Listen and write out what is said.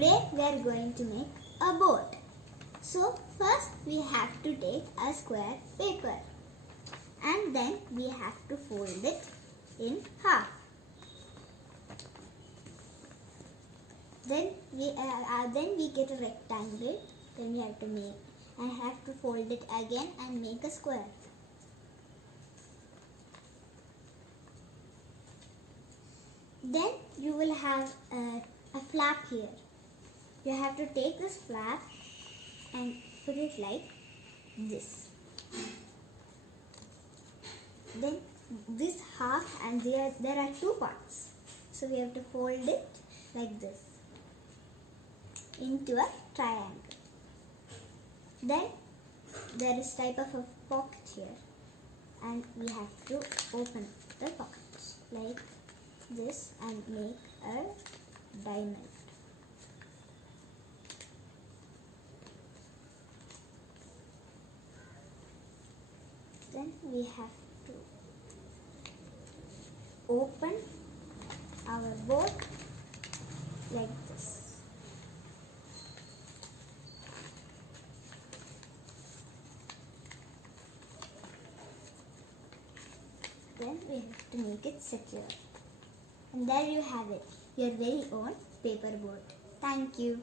Today we are going to make a boat. So first we have to take a square paper and then we have to fold it in half. Then we get a rectangle. Then we have to fold it again and make a square. Then you will have a flap here. You have to take this flap and put it like this. Then this half, and there are two parts. So we have to fold it like this into a triangle. Then there is type of a pocket here, and we have to open the pocket like this and make a diamond. Then we have to open our boat like this. Then we have to make it secure. And there you have it, your very own paper boat. Thank you.